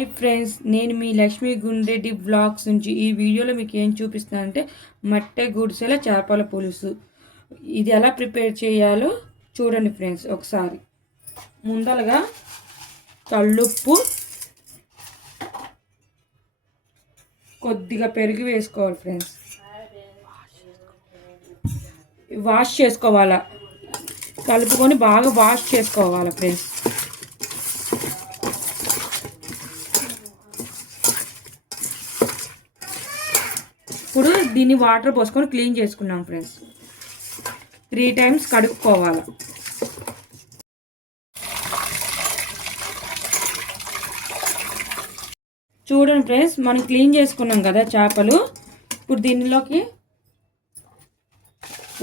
Hi friends నేను మీ Lakshmi Gundreddy blogs నుంచి ఈ వీడియోలో మీకు ఏం చూపిస్తానంటే మట్టె గుడిసెల చేపల పులుసు. ఇది ఎలా ప్రిపేర్ చేయాలో చూడండి ఫ్రెండ్స్ ఒకసారి. ముందలుగా కళ్ళుప్పు కొద్దిగా పెరుగు వేసుకోవాలి ఫ్రెండ్స్. వాష్ చేసుకోవాలా? కలుపుకొని బాగా వాష్ చేసుకోవాలి ఫ్రెండ్స్ ఇప్పుడు దీన్ని వాటర్ పోసుకొని క్లీన్ చేసుకున్నాం ఫ్రెండ్స్. త్రీ టైమ్స్ కడుక్కోవాలి. చూడండి ఫ్రెండ్స్ మనం క్లీన్ చేసుకున్నాం కదా చేపలు. ఇప్పుడు దీనిలోకి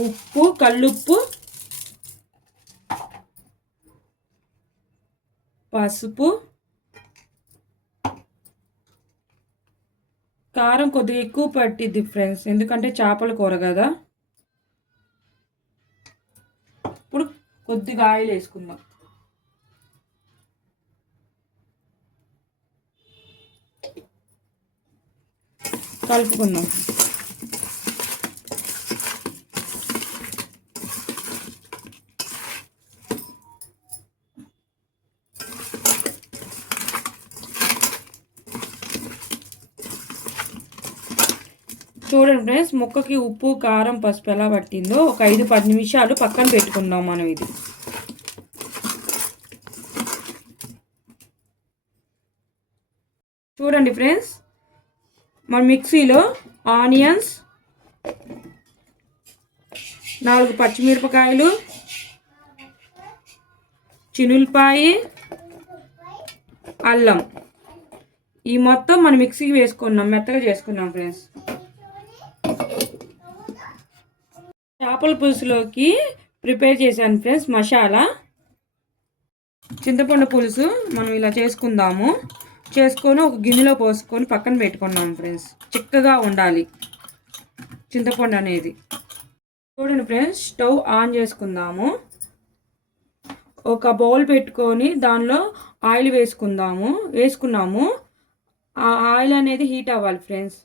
ఉప్పు కల్లుప్పు పసుపు కారం కొద్దిగా ఎక్కువ పట్టిద్ది ఫ్రెండ్స్ ఎందుకంటే చేపల కూర కదా. ఇప్పుడు కొద్దిగా ఆయిల్ వేసుకుందాం. కలుపుకుందాం. చూడండి ఫ్రెండ్స్ ముక్కకి ఉప్పు కారం పసుపు ఎలా పట్టిందో ఒక ఐదు పది నిమిషాలు పక్కన పెట్టుకుందాం మనం ఇది. చూడండి ఫ్రెండ్స్ మన మిక్సీలో ఆనియన్స్ నాలుగు పచ్చిమిరపకాయలు చినుల్పాయి అల్లం. ఈ మొత్తం మనం మిక్సీకి వేసుకున్నాం మెత్తగా చేసుకున్నాం ఫ్రెండ్స్. చేపల పులుసులోకి ప్రిపేర్ చేశాను ఫ్రెండ్స్ మసాలా. చింతపండు పులుసు మనం ఇలా చేసుకుందాము. చేసుకొని ఒక గిన్నెలో పోసుకొని పక్కన పెట్టుకున్నాం ఫ్రెండ్స్ చిక్కగా ఉండాలి చింతపండు అనేది. చూడండి ఫ్రెండ్స్ స్టవ్ ఆన్ చేసుకుందాము. ఒక బౌల్ పెట్టుకొని దానిలో ఆయిల్ వేసుకుందాము వేసుకున్నాము. ఆ ఆయిల్ అనేది హీట్ అవ్వాలి ఫ్రెండ్స్.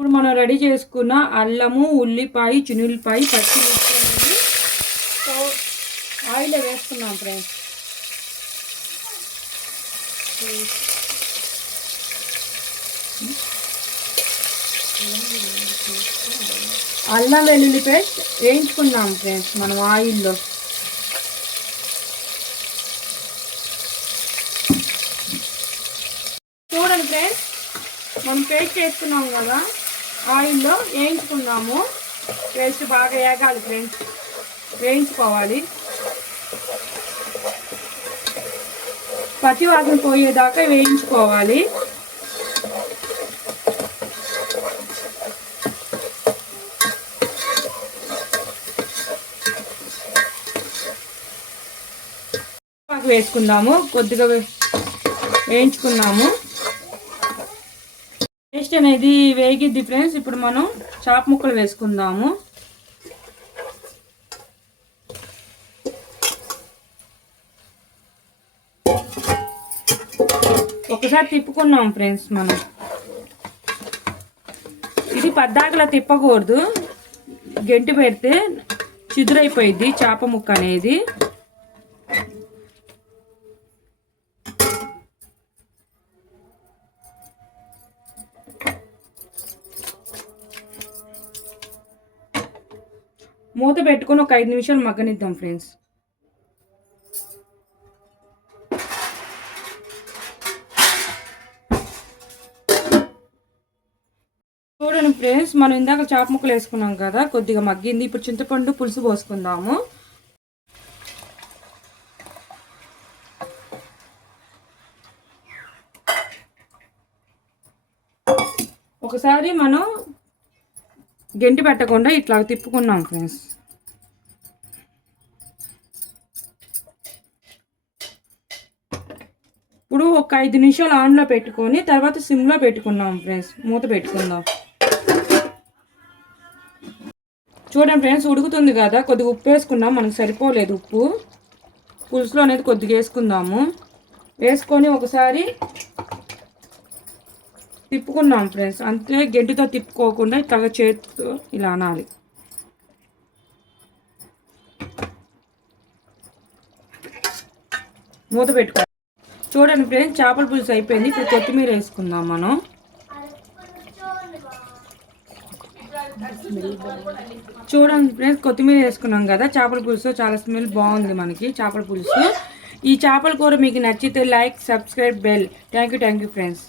ఇప్పుడు మనం రెడీ చేసుకున్న అల్లము ఉల్లిపాయ చినుల్లిపాయ పచ్చిమిర్చి అనేది ఆయిల్ వేసుకున్నాం ఫ్రెండ్స్. అల్లం వెల్లుల్లి పేస్ట్ వేయించుకున్నాం ఫ్రెండ్స్ మనం ఆయిల్లో. చూడండి ఫ్రెండ్స్ మనం పేస్ట్ చేసుకున్నాం కదా. ఆయిల్లో వేయించుకున్నాము పేస్ట్ బాగా వేగాలి ఫ్రెండ్స్. వేయించుకోవాలి. పచ్చివాసన పోయేదాకా వేయించుకోవాలి. వేసుకుందాము. కొద్దిగా వేయించుకున్నాము. పేస్ట్ అనేది వేగిద్ది ఫ్రెండ్స్ ఇప్పుడు మనం చాప ముక్కలు వేసుకుందాము. ఒకసారి తిప్పుకున్నాం ఫ్రెండ్స్ మనం. ఇది పద్దాకలా తిప్పకూడదు. గెంటి పెడితే చిదురైపోయింది చేప ముక్క అనేది. మూత పెట్టుకొని ఒక ఐదు నిమిషాలు మగ్గనిద్దాం ఫ్రెండ్స్. చూడండి ఫ్రెండ్స్ మనం ఇందాక చేప ముక్కలు వేసుకున్నాం కదా కొద్దిగా మగ్గింది. ఇప్పుడు చింతపండు పులుసు పోసుకుందాము. ఒకసారి మనం గెంటి పెట్టకుండా ఇట్లా తిప్పుకున్నాం ఫ్రెండ్స్ ఇప్పుడు ఒక ఐదు నిమిషాలు ఆన్లో పెట్టుకొని తర్వాత సిమ్లో పెట్టుకున్నాం ఫ్రెండ్స్ మూత పెట్టుకుందాం. చూడండి ఫ్రెండ్స్ ఉడుకుతుంది కదా కొద్దిగా ఉప్పు వేసుకున్నాం మనకు సరిపోలేదు ఉప్పు. పులుసులో అనేది కొద్దిగా వేసుకుందాము. వేసుకొని ఒకసారి తిప్పుకున్నాం ఫ్రెండ్స్ అంతే గెడ్డుతో తిప్పుకోకుండా ఇట్లాగా చేతితో ఇలా అనాలి. మూత పెట్టుకో. చూడండి ఫ్రెండ్స్ చేపల పులుసు అయిపోయింది. ఇప్పుడు కొత్తిమీర వేసుకుందాం మనం. చూడండి ఫ్రెండ్స్ కొత్తిమీర వేసుకున్నాం కదా చేపల పులుసు చాలా స్మెల్ బాగుంది మనకి చేపల పులుసు. ఈ చేపల కూర మీకు నచ్చితే like subscribe bell. Thank you thank you friends